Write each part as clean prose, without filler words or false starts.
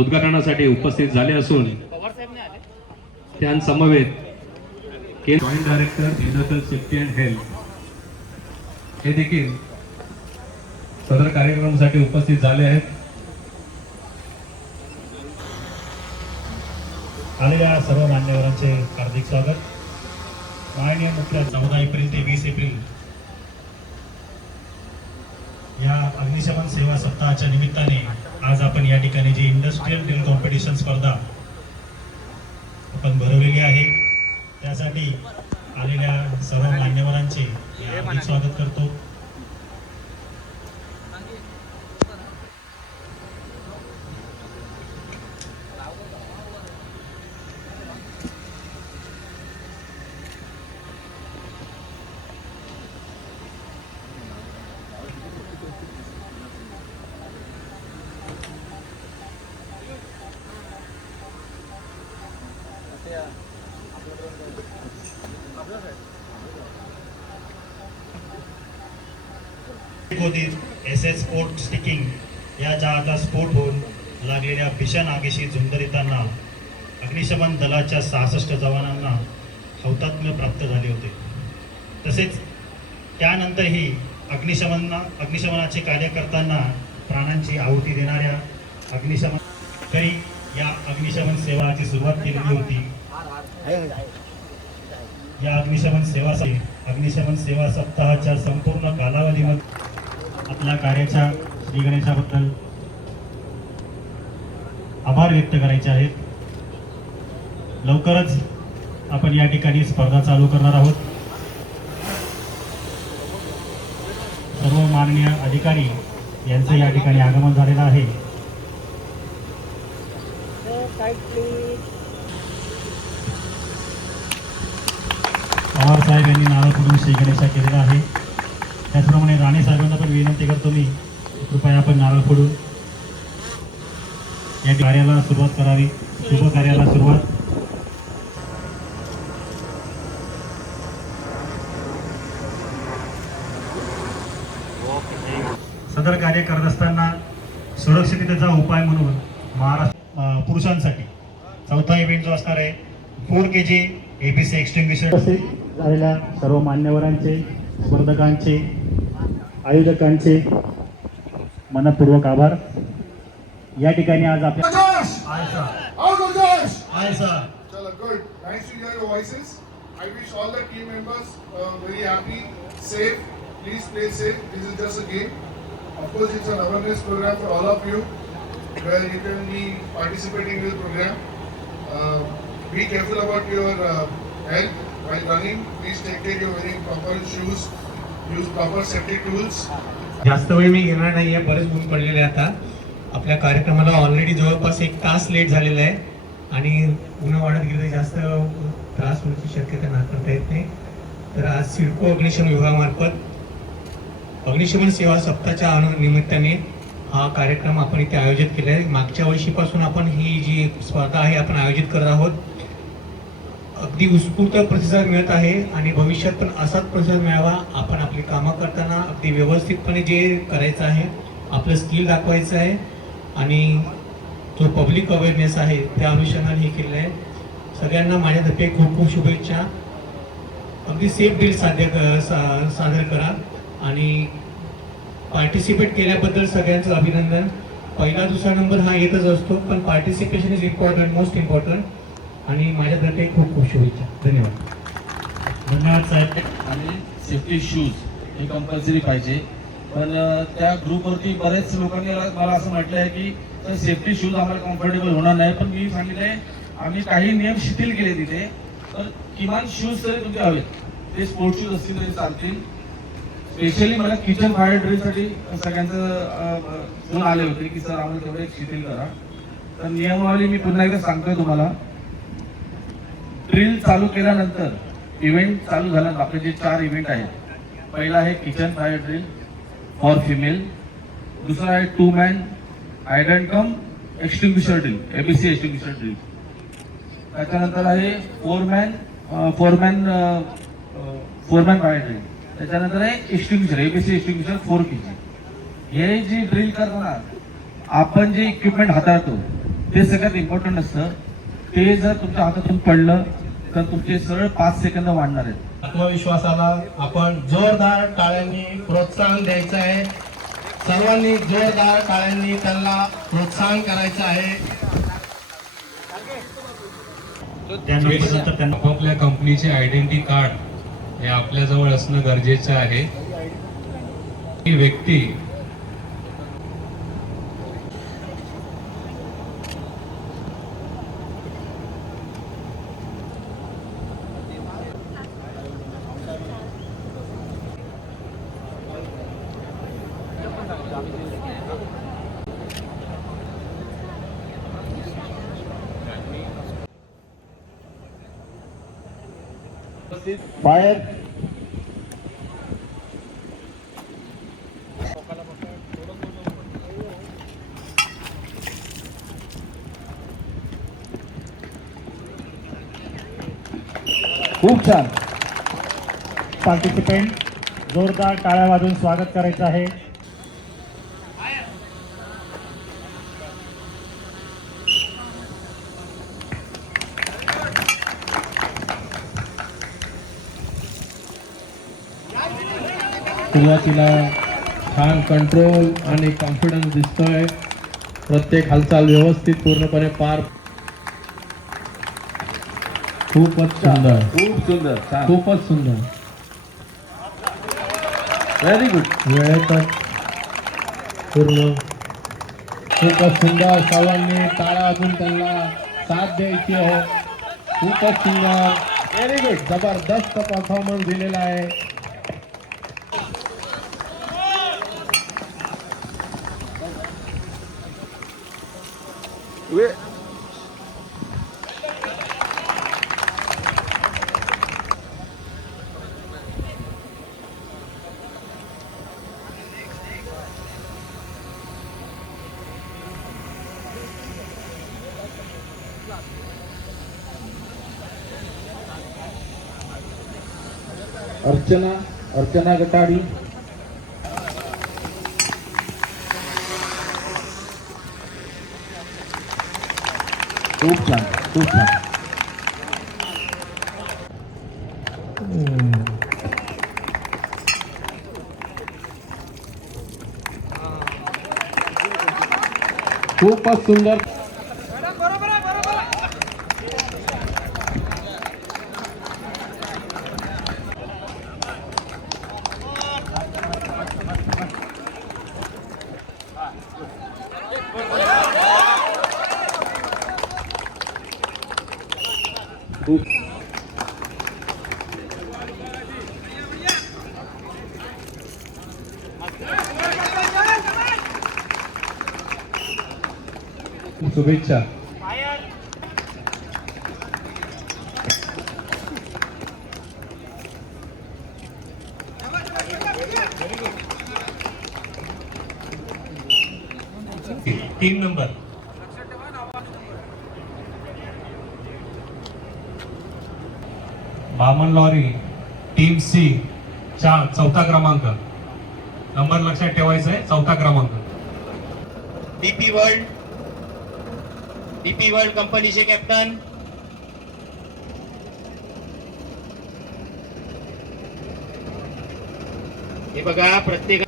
उद्घाटनासाठी उपस्थित झाले असून त्यांसमवेत joint director universal safety and health हे देखील सदर कार्यक्रमासाठी उपस्थित झाले आहेत. आलेल्या सर्व मान्यवरांचे हार्दिक स्वागत. माननीय मुख्य 14 एप्रिल ते 20 एप्रिल या अग्निशमन सेवा सप्ताहाच्या निमित्ताने आज आपण या ठिकाणी जी इंडस्ट्रियल ड्रिल कॉम्पिटिशन स्पर्धा आपण भरवलेली आहे त्यासाठी आलेल्या सर्व मान्यवरांचे हार्दिक स्वागत करतो. SS स्पोर्ट स्टिकिंग या ज्या आता स्फोट होऊन लागलेल्या भीषण आगीशी झुंज देताना अग्निशमन दलाच्या 66 जवानांना हौतात्म्य प्राप्त झाले होते. तसेच त्यानंतरही अग्निशमनाचे कार्य करताना प्राणांची आहुती देणाऱ्या अग्निशमन या अग्निशमन सेवाची सुरुवात केलेली होती. या अग्निशमन सेवा सप्ताहाच्या संपूर्ण कालावधीमध्ये आपल्या कार्याच्या श्री गणेशाबद्दल आभार व्यक्त करायचे आहेत. लवकरच आपण या ठिकाणी स्पर्धा चालू करणार आहोत. सर्व माननीय अधिकारी यांचं या ठिकाणी आगमन झालेलं आहे. पवार साहेब यांनी नारळ फोडून श्री गणेशा केलेला आहे. त्याचप्रमाणे राणे साहेबांना पण विनंती करतो मी कृपया आपण नारळ फोडून या कार्याला सुरुवात करावी. शुभ कार्याला सुरुवात. सदर कार्य करत असताना सुरक्षिततेचा उपाय म्हणून महाराष्ट्र पुरुषांसाठी चौथा इव्हेंट जो असणार आहे 4 kg ABC एक्सटिंग्विशर झालेल्या सर्व मान्यवरांचे स्पर्धकांचे आयोजकांचे मनपूर्वक आभार. या ठिकाणी आज आपल्या Chala, good. Nice to hear your voices. I wish all the team members very happy, safe. Please play safe. This is just a game. Of course, it's an awareness program for all of you, where you can be participating in the program. Be careful about your health while running. Please take care. You're wearing proper shoes. Use proper safety tools. जास्त वेळ मी घेणार नाही आहे. बरेच ऊन पडलेले आता. आपल्या कार्यक्रमाला ऑलरेडी जवळपास 1 तास लेट झालेला आहे आणि ऊन वाढत गेले जास्त त्रास होण्याची शक्यता नाकारता येत नाही. तर आज सिडको अग्निशमन विभागामार्फत अग्निशमन सेवा सप्ताहाच्या निमित्ताने हा कार्यक्रम आपण इथे आयोजित केला आहे. मागच्या वर्षीपासून आपण ही जी स्पर्धा आहे आपण आयोजित करत आहोत. अगदी उत्स्फूर्त प्रतिसाद मिळत आहे आणि भविष्यात पण असाच प्रतिसाद मिळावा. आपण आपली कामं करताना अगदी व्यवस्थितपणे जे करायचं आहे आपलं स्किल दाखवायचं आहे आणि जो पब्लिक अवेअरनेस आहे त्या अनुषंगाने हे केलं आहे. सगळ्यांना माझ्यातर्फे खूप खूप शुभेच्छा. अगदी सेफ डील सादर करा आणि पार्टिसिपेट केल्याबद्दल सगळ्यांचं अभिनंदन. पहिला दुसरा नंबर हा येतच असतो पण participation is important, most important. आणि माझ्यातर्फे खूप खूप शुभेच्छा. धन्यवाद. धन्यवाद साहेब. आणि सेफ्टी शूज हे कंपल्सरी पाहिजे. पण त्या ग्रुपवरती बरेच लोकांनी मला असं म्हटलं आहे की सेफ्टी शूज आम्हाला कम्फर्टेबल होणार नाही. पण मी सांगितले आम्ही काही नियम शिथिल केले तिथे. तर किमान शूज तरी तुमचे हवेत. ते स्पोर्ट्स शूज असतील तरी चालतील. स्पेशली मला किचन फायर ड्रिलसाठी सगळ्यांचं फोन आले होते की सर आम्हाला तेवढे शिथिल करा. तर नियमावली मी पुन्हा एकदा सांगतोय तुम्हाला. ड्रिल चालू केल्यानंतर इव्हेंट चालू झाल्यानंतर आपले जे 4 इव्हेंट आहेत. पहिला आहे kitchen fire drill for female. दुसरा आहे 2 man hydrant cum extinguisher drill ABC extinguisher drill. त्याच्यानंतर आहे 4 मॅन फायर ड्रिल. त्याच्यानंतर आहे एक्सटिंग्विशर ABC एक्सटिंग्विशर 4 kg. हे जी ड्रिल करताना आपण जे इक्विपमेंट हाताळतो ते सगळ्यात इम्पॉर्टंट असतं. ते जर तुमच्या हातातून पडलं तर तुमचे सरळ 5 सेकंद वाढणार आहेत. आत्मविश्वासाला आपण जोरदार टाळ्यांनी प्रोत्साहन द्यायचं आहे. सर्वांनी जोरदार टाळ्यांनी त्यांना प्रोत्साहन करायचं आहे. त्यानंतर त्यांना आपापल्या कंपनीचे आयडेंटिटी कार्ड हे आपल्याजवळ असणं गरजेचं आहे. ही व्यक्ती फायर. खूप छान. पार्टिसिपेंट जोरदार टाळ्या वाजवून स्वागत करायचं आहे. सुरुवातीला छान कंट्रोल आणि कॉन्फिडन्स दिसतोय. प्रत्येक हालचाल व्यवस्थित पूर्णपणे पार. खूपच सुंदर, खूप सुंदर, छान, खूपच सुंदर. Very good. वेळेतच पूर्ण. खूपच सुंदर. सर्वांनी टाळ्या वाजून त्यांना साथ द्यायची आहे. खूपच सुंदर, व्हेरी गुड, जबरदस्त परफॉर्मन्स दिलेला आहे. अर्चना गटाडी. खूप छान, खूप छान. खूपच सुंदर. शुभेच्छा. टीम नंबर बामन लॉरी टीम सी चौथा क्रमांक. नंबर लक्षात ठेवायचा आहे, 4था क्रमांक. डीपी वर्ल्ड कंपनीचे कॅप्टन हे बघा. प्रत्येक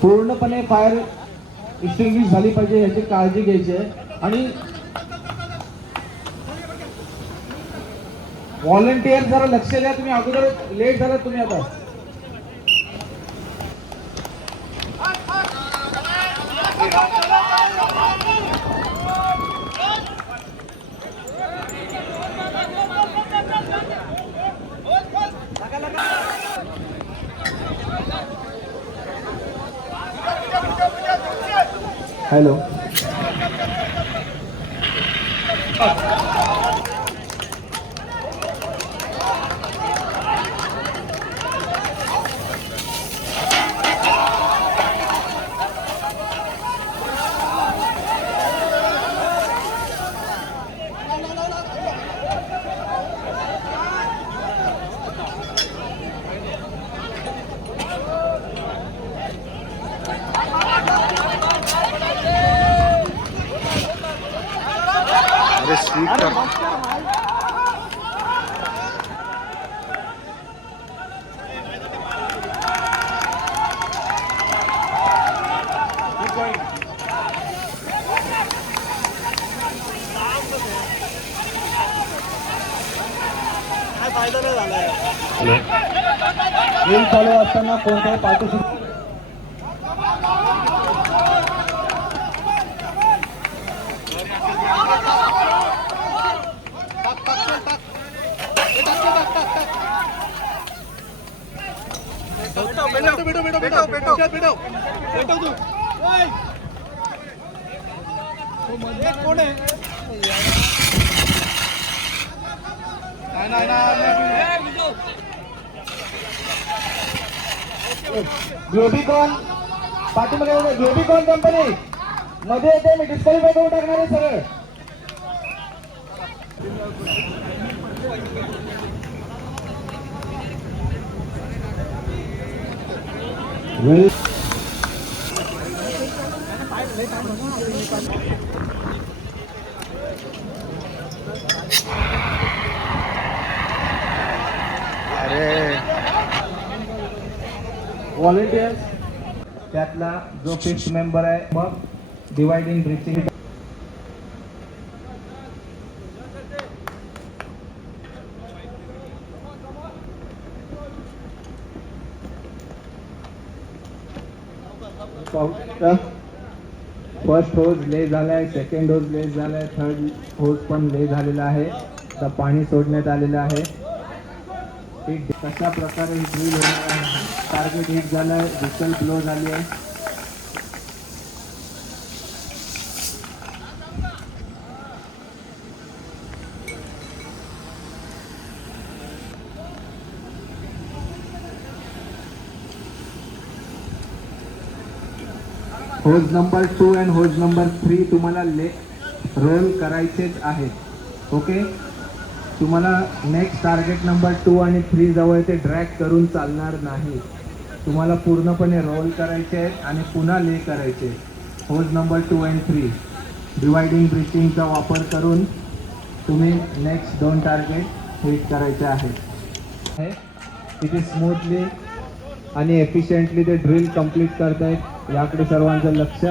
पूर्णपणे फायर एक्सटिंग्विश झाली पाहिजे याची काळजी घ्यायची आहे. आणि व्हॉलंटियर जरा लक्ष द्या. तुम्ही अगोदर लेट झाला तुम्ही. आता हॅलो. गेम चालू असताना कोणत्याही पार्टिसिपेट ग्लोबिकॉन पाठीमागे ग्लोबिकॉन कंपनी मध्ये येते. मी डिस्क्वालिफाय करून टाकणार आहे सगळं. व्हॉलेंटियर्स त्यातला जो फिफ्थ मेंबर आहे, मग डिवायडिंग ब्रिचिंग. फर्स्ट होज ले झालाय, सेकंड होज ले झालाय, थर्ड होज पण ले झालेला आहे. तर पाणी सोडण्यात आलेलं आहे. कशा प्रकारे ड्रिल होणार आहे. टार्गेट हिट झालाय, विसल ब्लो झाली आहे. होज नंबर 2 आणि होज नंबर 3 तुम्हाला रोल करायचेच आहेत. ओके, तुम्हाला नेक्स्ट टार्गेट नंबर 2 आणि 3 जवळ ते ड्रॅग करून चालणार नाही. तुम्हाला पूर्णपणे रोल करायचे आहेत आणि पुन्हा ले करायचे. होज नंबर 2 आणि 3 डिवायडिंग ब्रिचिंगचा वापर करून तुम्ही नेक्स्ट 2 टार्गेट हिट करायचे आहेत. किती स्मूथली आणि एफिशियंटली ते ड्रिल कंप्लीट करतायत याकडे सर्वांचं लक्ष.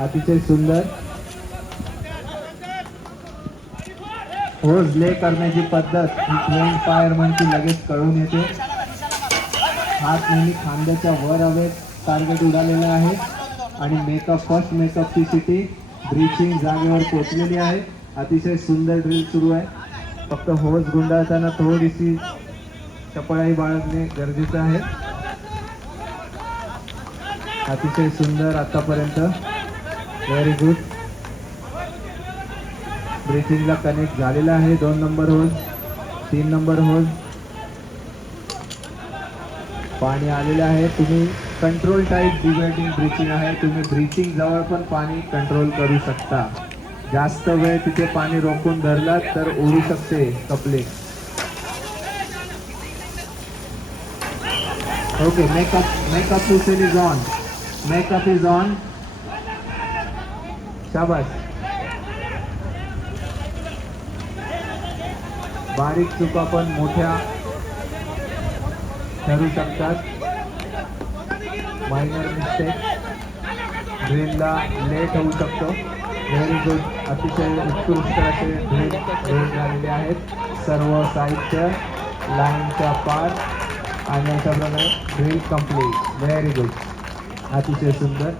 अतिशय सुंदर. होज ले करण्याची पद्धत ही ट्रेन फायरमनची लगेच कळून येते. हात नेहमी खांद्याच्या वर हवेत. टार्गेट उडालेलं आहे आणि फर्स्ट मेकअपची सिटी ब्रीचिंग जागेवर पोचलेली आहे. अतिशय सुंदर ड्रिल सुरू आहे. फक्त होज गुंडाळताना थोडीशी चपळाई बाळगणे गरजेचं आहे. अतिशय सुंदर आतापर्यंत. Very good. ब्रीचिंगला कनेक्ट झालेला आहे. 2 नंबर होज, 3 नंबर होज. पाणी आलेलं आहे. तुम्ही कंट्रोल टाईप डिवायडिंग ब्रीचिंग आहे. तुम्ही ब्रीचिंग जवळ पण पाणी कंट्रोल करू शकता. जास्त वेळ तिथे पाणी रोखून धरलात तर उडू शकते कपले. ओके, मेकअप हुसेल is on. Makeup is on. शाबास. बारीक चुका पण मोठ्या ठरू शकतात. मायनर मिस्टेक ड्रिलला लेट होऊ शकतो. Very good. अतिशय उत्कृष्ट असे ड्रिल झालेले आहेत. सर्व साहित्य लाईनच्या पार आणि अशा प्रकारे ड्रिल कंप्लीट. Very good. अतिशय सुंदर.